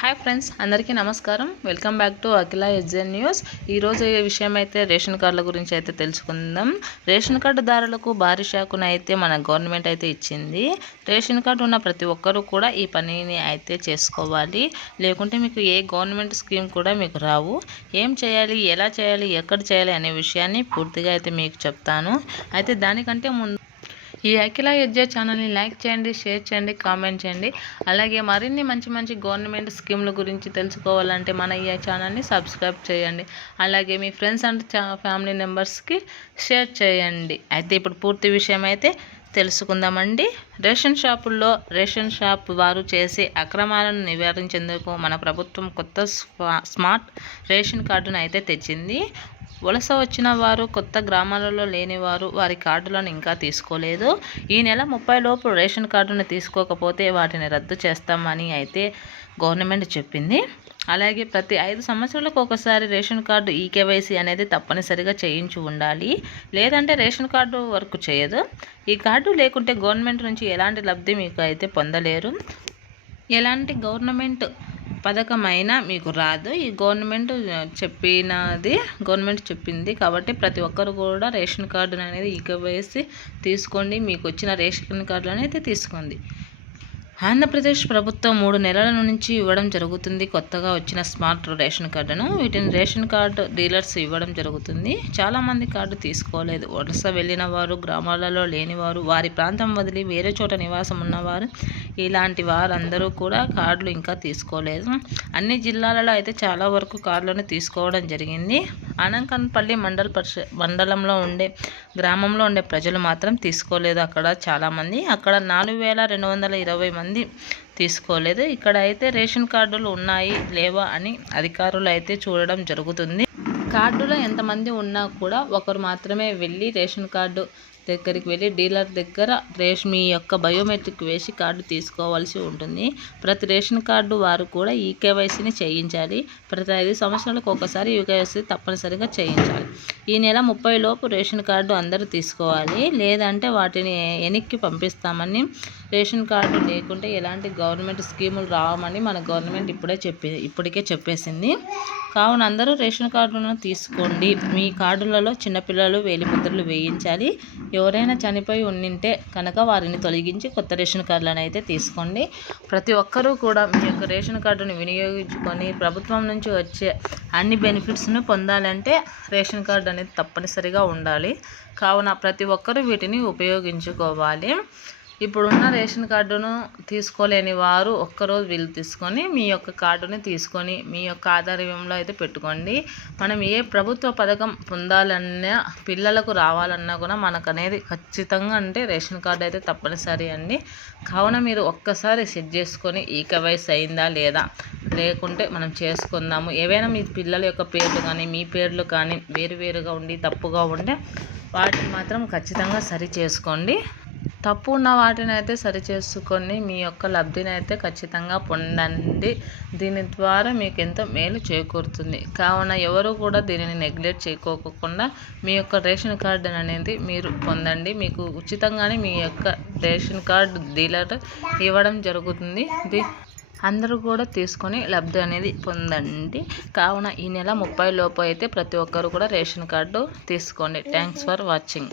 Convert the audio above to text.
Hi friends, అందరికీ నమస్కారం. Welcome back to Akhila ఎస్జెన్ న్యూస్. ఈరోజు ఈ విషయం అయితే రేషన్ కార్డుల గురించి అయితే తెలుసుకుందాం. రేషన్ కార్డుదారులకు భారీ షాకును అయితే మన గవర్నమెంట్ అయితే ఇచ్చింది. రేషన్ కార్డు ఉన్న ప్రతి ఒక్కరూ కూడా ఈ పనిని అయితే చేసుకోవాలి. లేకుంటే మీకు ఏ గవర్నమెంట్ స్కీమ్ కూడా మీకు రావు. ఏం చేయాలి, ఎలా చేయాలి, ఎక్కడ చేయాలి అనే విషయాన్ని పూర్తిగా అయితే మీకు చెప్తాను. అయితే దానికంటే ముందు ఈ అఖిల ఎస్జే ఛానల్ని లైక్ చేయండి, షేర్ చేయండి, కామెంట్ చేయండి. అలాగే మరిన్ని మంచి గవర్నమెంట్ స్కీమ్ల గురించి తెలుసుకోవాలంటే మన ఈ ఛానల్ని సబ్స్క్రైబ్ చేయండి. అలాగే మీ ఫ్రెండ్స్ అండ్ ఫ్యామిలీ మెంబర్స్కి షేర్ చేయండి. అయితే ఇప్పుడు పూర్తి విషయం అయితే తెలుసుకుందామండి. రేషన్ షాపుల్లో రేషన్ షాప్ వారు చేసే అక్రమాలను నివారించేందుకు మన ప్రభుత్వం కొత్త స్మార్ట్ రేషన్ కార్డును అయితే తెచ్చింది. వలస వచ్చిన వారు, కొత్త గ్రామాలలో లేనివారు వారి కార్డులను ఇంకా తీసుకోలేదు. ఈ నెల 30 లోపు రేషన్ కార్డును తీసుకోకపోతే వాటిని రద్దు చేస్తామని అయితే గవర్నమెంట్ చెప్పింది. అలాగే ప్రతి 5 సంవత్సరాలకు ఒకసారి రేషన్ కార్డు ఈకేవైసీ అనేది తప్పనిసరిగా చేయించి ఉండాలి. లేదంటే రేషన్ కార్డు వర్క్ చేయదు. ఈ కార్డు లేకుంటే గవర్నమెంట్ నుంచి ఎలాంటి లబ్ధి మీకు అయితే పొందలేరు. ఎలాంటి గవర్నమెంట్ పథకమైనా మీకు రాదు. ఈ గవర్నమెంట్ చెప్పింది కాబట్టి ప్రతి ఒక్కరు కూడా రేషన్ కార్డు అనేది ఈకేవైసీ తీసుకోండి. మీకు వచ్చిన రేషన్ కార్డులు అనేది తీసుకోండి. ఆంధ్రప్రదేశ్ ప్రభుత్వం 3 నెలల నుంచి ఇవ్వడం జరుగుతుంది కొత్తగా వచ్చిన స్మార్ట్ రేషన్ కార్డును. వీటిని రేషన్ కార్డు డీలర్స్ ఇవ్వడం జరుగుతుంది. చాలామంది కార్డు తీసుకోలేదు. వలస వెళ్ళిన వారు, గ్రామాలలో లేనివారు, వారి ప్రాంతం వదిలి వేరే చోట నివాసం ఉన్నవారు, ఇలాంటి వారందరూ కూడా కార్డులు ఇంకా తీసుకోలేదు. అన్ని జిల్లాలలో అయితే చాలా వరకు కార్డులను తీసుకోవడం జరిగింది. అనంకన్పల్లి మండలంలో గ్రామంలో ఉండే ప్రజలు మాత్రం తీసుకోలేదు. అక్కడ చాలామంది, అక్కడ 4220 మంది తీసుకోలేదు. ఇక్కడ అయితే రేషన్ కార్డులు ఉన్నాయి లేవా అని అధికారులు అయితే చూడడం జరుగుతుంది. కార్డులో ఎంతమంది ఉన్నా కూడా ఒకరు మాత్రమే వెళ్ళి రేషన్ కార్డు దగ్గరికి వెళ్ళి డీలర్ దగ్గర మీ యొక్క బయోమెట్రిక్ వేసి కార్డు తీసుకోవాల్సి ఉంటుంది. ప్రతి రేషన్ కార్డు వారు కూడా ఈకేవైసీని చేయించాలి. ప్రతి 5 సంవత్సరాలకు ఒకసారి ఈకేవైసీ తప్పనిసరిగా చేయించాలి. ఈ నెల 30 లోపు రేషన్ కార్డు అందరూ తీసుకోవాలి. లేదంటే వాటిని వెనక్కి పంపిస్తామని, రేషన్ కార్డు లేకుంటే ఎలాంటి గవర్నమెంట్ స్కీములు రావమని మన గవర్నమెంట్ ఇప్పటికే చెప్పేసింది. కావున అందరూ రేషన్ కార్డులను తీసుకోండి. మీ కార్డులలో చిన్నపిల్లలు వేలిముద్రలు వేయించాలి. ఎవరైనా చనిపోయి ఉండింటే కనుక వారిని తొలగించి కొత్త రేషన్ కార్డులను అయితే తీసుకోండి. ప్రతి ఒక్కరూ కూడా మీ యొక్క రేషన్ కార్డును వినియోగించుకొని ప్రభుత్వం నుంచి వచ్చే అన్ని బెనిఫిట్స్ను పొందాలంటే రేషన్ కార్డు అనేది తప్పనిసరిగా ఉండాలి. కావున ప్రతి ఒక్కరూ వీటిని ఉపయోగించుకోవాలి. ఇప్పుడున్న రేషన్ కార్డును తీసుకోలేని వారు ఒక్కరోజు వీలు తీసుకొని మీ యొక్క కార్డుని తీసుకొని మీ యొక్క ఆధార్యంలో అయితే పెట్టుకోండి. మనం ఏ ప్రభుత్వ పథకం పొందాలన్నా, పిల్లలకు రావాలన్నా కూడా మనకు అనేది ఖచ్చితంగా అంటే రేషన్ కార్డు అయితే తప్పనిసరి అండి. కావున మీరు ఒక్కసారి సెట్ చేసుకొని ఈకేవైసీ అయిందా లేదా, లేకుంటే మనం చేసుకుందాము. ఏవైనా మీ పిల్లల యొక్క పేర్లు కానీ మీ పేర్లు కానీ వేరుగా ఉండి తప్పుగా ఉంటే వాటిని మాత్రం ఖచ్చితంగా సరి చేసుకోండి. తప్పు ఉన్న వాటిని అయితే సరిచేసుకొని మీ యొక్క లబ్ధిని అయితే ఖచ్చితంగా పొందండి. దీని ద్వారా మీకు ఎంతో మేలు చేకూరుతుంది. కావున ఎవరు కూడా దీనిని నెగ్లెక్ట్ చేయకోకుండా మీ యొక్క రేషన్ కార్డు అనేది మీరు పొందండి. మీకు ఉచితంగానే మీ యొక్క రేషన్ కార్డు డీలర్ ఇవ్వడం జరుగుతుంది. అందరూ కూడా తీసుకొని లబ్ధి అనేది పొందండి. కావున ఈ నెల 30 లోపు అయితే ప్రతి ఒక్కరు కూడా రేషన్ కార్డు తీసుకోండి. Thanks for watching.